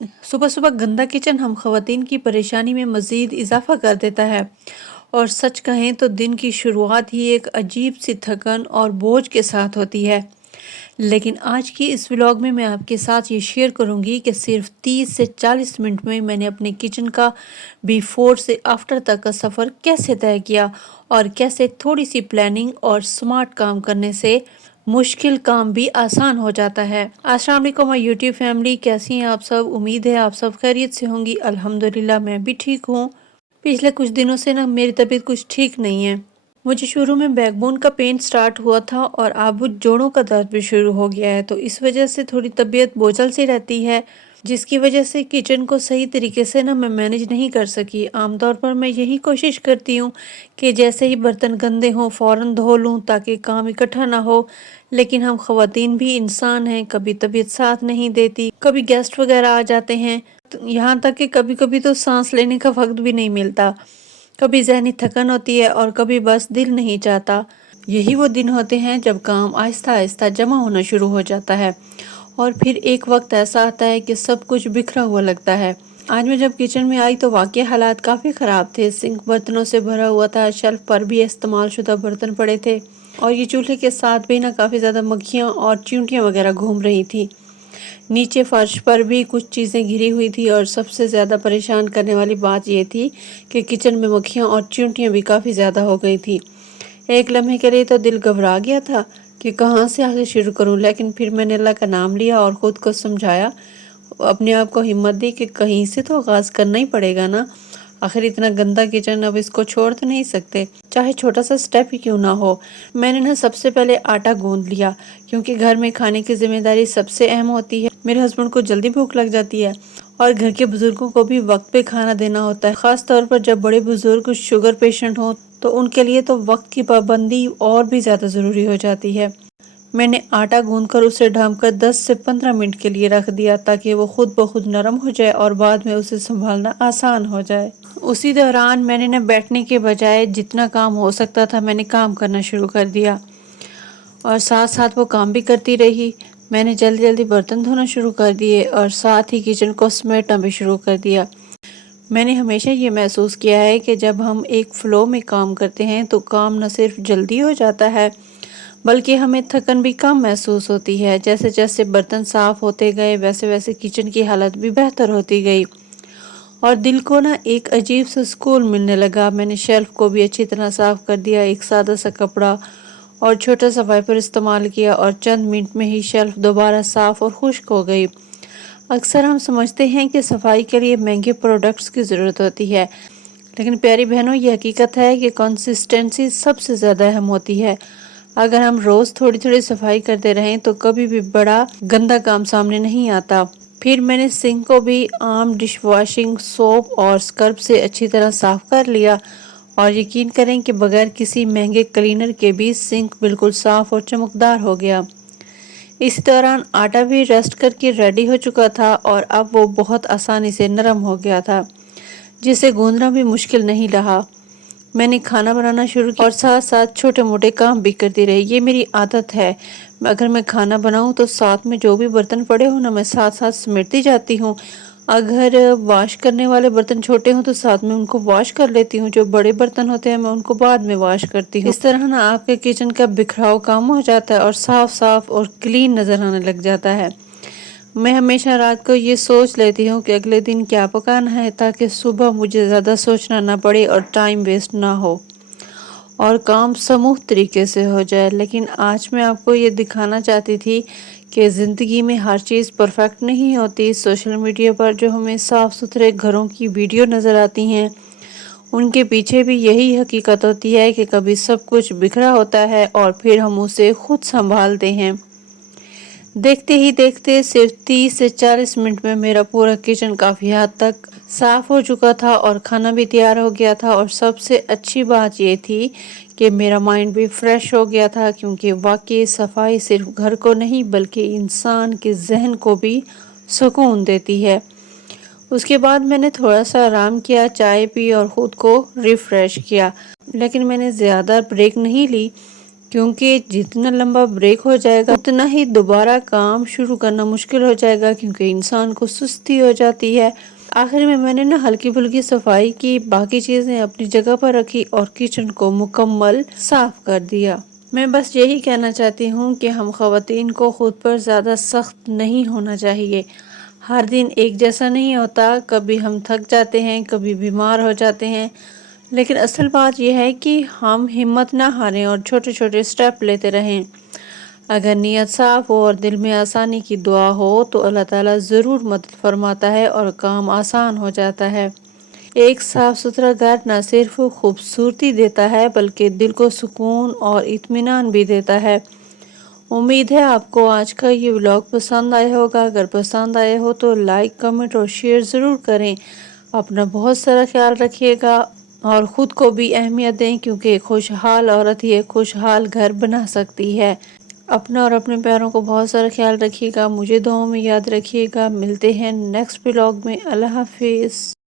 सुबह सुबह गंदा किचन हम खवातीन की परेशानी में मज़ीद इजाफा कर देता है। और सच कहें तो दिन की शुरुआत ही एक अजीब सी थकन और बोझ के साथ होती है। लेकिन आज की इस व्लॉग में मैं आपके साथ ये शेयर करूंगी कि सिर्फ 30 से 40 मिनट में मैंने अपने किचन का बिफोर से आफ्टर तक का सफ़र कैसे तय किया और कैसे थोड़ी सी प्लानिंग और स्मार्ट काम करने से मुश्किल काम भी आसान हो जाता है। अस्सलाम वालेकुम माय यूट्यूब फैमिली, कैसी हैं आप सब? उम्मीद है आप सब खैरियत से होंगी। अल्हम्दुलिल्लाह मैं भी ठीक हूँ। पिछले कुछ दिनों से ना मेरी तबीयत कुछ ठीक नहीं है। मुझे शुरू में बैकबोन का पेन स्टार्ट हुआ था और अब जोड़ों का दर्द भी शुरू हो गया है, तो इस वजह से थोड़ी तबीयत बोझल सी रहती है, जिसकी वजह से किचन को सही तरीके से ना मैं मैनेज नहीं कर सकी। आमतौर पर मैं यही कोशिश करती हूँ कि जैसे ही बर्तन गंदे हों फ़ौरन धो लूँ ताकि काम इकट्ठा ना हो। लेकिन हम ख़वातीन भी इंसान हैं, कभी तबीयत साथ नहीं देती, कभी गेस्ट वगैरह आ जाते हैं, यहाँ तक कि कभी कभी तो सांस लेने का वक्त भी नहीं मिलता। कभी ज़हनी थकन होती है और कभी बस दिल नहीं चाहता। यही वो दिन होते हैं जब काम आहिस्ता आहिस्ता जमा होना शुरू हो जाता है और फिर एक वक्त ऐसा आता है कि सब कुछ बिखरा हुआ लगता है। आज मैं जब किचन में आई तो वाकई हालात काफ़ी ख़राब थे। सिंक बर्तनों से भरा हुआ था, शेल्फ पर भी इस्तेमाल शुदा बर्तन पड़े थे और ये चूल्हे के साथ भी ना काफ़ी ज़्यादा मक्खियाँ और चींटियाँ वगैरह घूम रही थी। नीचे फर्श पर भी कुछ चीज़ें घिरी हुई थी और सबसे ज़्यादा परेशान करने वाली बात यह थी कि किचन में मक्खियाँ और चींटियाँ भी काफ़ी ज़्यादा हो गई थी। एक लम्हे के लिए तो दिल घबरा गया था कि कहाँ से आगे शुरू करूँ, लेकिन फिर मैंने अल्लाह का नाम लिया और ख़ुद को समझाया, अपने आप को हिम्मत दी कि कहीं से तो आगाज़ करना ही पड़ेगा ना। आखिर इतना गंदा किचन, अब इसको छोड़ तो नहीं सकते, चाहे छोटा सा स्टेप ही क्यों ना हो। मैंने ना सबसे पहले आटा गूंद लिया, क्योंकि घर में खाने की जिम्मेदारी सबसे अहम होती है। मेरे हस्बैंड को जल्दी भूख लग जाती है और घर के बुजुर्गों को भी वक्त पे खाना देना होता है, खास तौर पर जब बड़े बुजुर्ग शुगर पेशेंट हों तो उनके लिए तो वक्त की पाबंदी और भी ज़्यादा ज़रूरी हो जाती है। मैंने आटा गूंदकर उसे ढांपकर 10 से 15 मिनट के लिए रख दिया ताकि वो खुद ब खुद नरम हो जाए और बाद में उसे संभालना आसान हो जाए। उसी दौरान मैंने न बैठने के बजाय जितना काम हो सकता था मैंने काम करना शुरू कर दिया और साथ साथ वो काम भी करती रही। मैंने जल्दी जल्दी बर्तन धोना शुरू कर दिए और साथ ही किचन को समेटना भी शुरू कर दिया। मैंने हमेशा ये महसूस किया है कि जब हम एक फ्लो में काम करते हैं तो काम न सिर्फ जल्दी हो जाता है बल्कि हमें थकन भी कम महसूस होती है। जैसे जैसे बर्तन साफ होते गए वैसे वैसे किचन की हालत भी बेहतर होती गई और दिल को ना एक अजीब सा सुकून मिलने लगा। मैंने शेल्फ को भी अच्छी तरह साफ कर दिया, एक सादा सा कपड़ा और छोटा सा वाइपर इस्तेमाल किया और चंद मिनट में ही शेल्फ दोबारा साफ और खुश्क हो गई। अक्सर हम समझते हैं कि सफाई के लिए महंगे प्रोडक्ट्स की ज़रूरत होती है, लेकिन प्यारी बहनों ये हकीकत है कि कंसिस्टेंसी सबसे ज़्यादा अहम होती है। अगर हम रोज़ थोड़ी थोड़ी सफाई करते रहें तो कभी भी बड़ा गंदा काम सामने नहीं आता। फिर मैंने सिंक को भी आम डिश वॉशिंग सोप और स्क्रब से अच्छी तरह साफ कर लिया और यकीन करें कि बगैर किसी महंगे क्लीनर के भी सिंक बिल्कुल साफ और चमकदार हो गया। इस दौरान आटा भी रेस्ट करके रेडी हो चुका था और अब वो बहुत आसानी से नरम हो गया था, जिसे गूंदना भी मुश्किल नहीं रहा। मैंने खाना बनाना शुरू किया और साथ साथ छोटे मोटे काम भी करती रही। ये मेरी आदत है, अगर मैं खाना बनाऊं तो साथ में जो भी बर्तन पड़े हो ना मैं साथ साथ समेटती जाती हूँ। अगर वॉश करने वाले बर्तन छोटे हों तो साथ में उनको वॉश कर लेती हूँ, जो बड़े बर्तन होते हैं मैं उनको बाद में वॉश करती हूँ। इस तरह ना आपके किचन का बिखराव कम हो जाता है और साफ साफ और क्लीन नजर आने लग जाता है। मैं हमेशा रात को ये सोच लेती हूँ कि अगले दिन क्या पकाना है ताकि सुबह मुझे ज़्यादा सोचना ना पड़े और टाइम वेस्ट ना हो और काम समूह तरीके से हो जाए। लेकिन आज मैं आपको ये दिखाना चाहती थी कि ज़िंदगी में हर चीज़ परफेक्ट नहीं होती। सोशल मीडिया पर जो हमें साफ़ सुथरे घरों की वीडियो नज़र आती हैं उनके पीछे भी यही हकीकत होती है कि कभी सब कुछ बिखरा होता है और फिर हम उसे खुद संभालते हैं। देखते ही देखते सिर्फ 30 से 40 मिनट में मेरा पूरा किचन काफ़ी हद तक साफ हो चुका था और खाना भी तैयार हो गया था। और सबसे अच्छी बात ये थी कि मेरा माइंड भी फ्रेश हो गया था, क्योंकि वाकई सफाई सिर्फ घर को नहीं बल्कि इंसान के जहन को भी सुकून देती है। उसके बाद मैंने थोड़ा सा आराम किया, चाय पी और ख़ुद को रिफ़्रेश किया, लेकिन मैंने ज़्यादा ब्रेक नहीं ली। کیونکہ جتنا لمبا بریک ہو جائے گا اتنا ہی دوبارہ کام شروع کرنا مشکل ہو جائے گا، کیونکہ انسان کو سستی ہو جاتی ہے۔ آخر میں نے ہلکی پھلکی صفائی کی، باقی چیزیں اپنی جگہ پر رکھی اور کچن کو مکمل صاف کر دیا۔ میں بس یہی کہنا چاہتی ہوں کہ ہم خواتین کو خود پر زیادہ سخت نہیں ہونا چاہیے۔ ہر دن ایک جیسا نہیں ہوتا، کبھی ہم تھک جاتے ہیں، کبھی بیمار ہو جاتے ہیں، لیکن اصل بات یہ ہے کہ ہم ہمت نہ ہاریں اور چھوٹے چھوٹے سٹیپ لیتے رہیں۔ اگر نیت صاف ہو اور دل میں آسانی کی دعا ہو تو اللہ تعالیٰ ضرور مدد فرماتا ہے اور کام آسان ہو جاتا ہے۔ ایک صاف ستھرا گھر نہ صرف خوبصورتی دیتا ہے بلکہ دل کو سکون اور اطمینان بھی دیتا ہے۔ امید ہے آپ کو آج کا یہ ولاگ پسند آیا ہوگا۔ اگر پسند آیا ہو تو لائک، کمنٹ اور شیئر ضرور کریں۔ اپنا بہت سارا خیال رکھیے گا اور خود کو بھی اہمیت دیں، کیونکہ خوشحال عورت ہی ایک خوشحال گھر بنا سکتی ہے۔ اپنا اور اپنے پیاروں کو بہت سارا خیال رکھیے گا، مجھے دعاؤں میں یاد رکھیے گا۔ ملتے ہیں نیکسٹ ولاگ میں۔ اللہ حافظ۔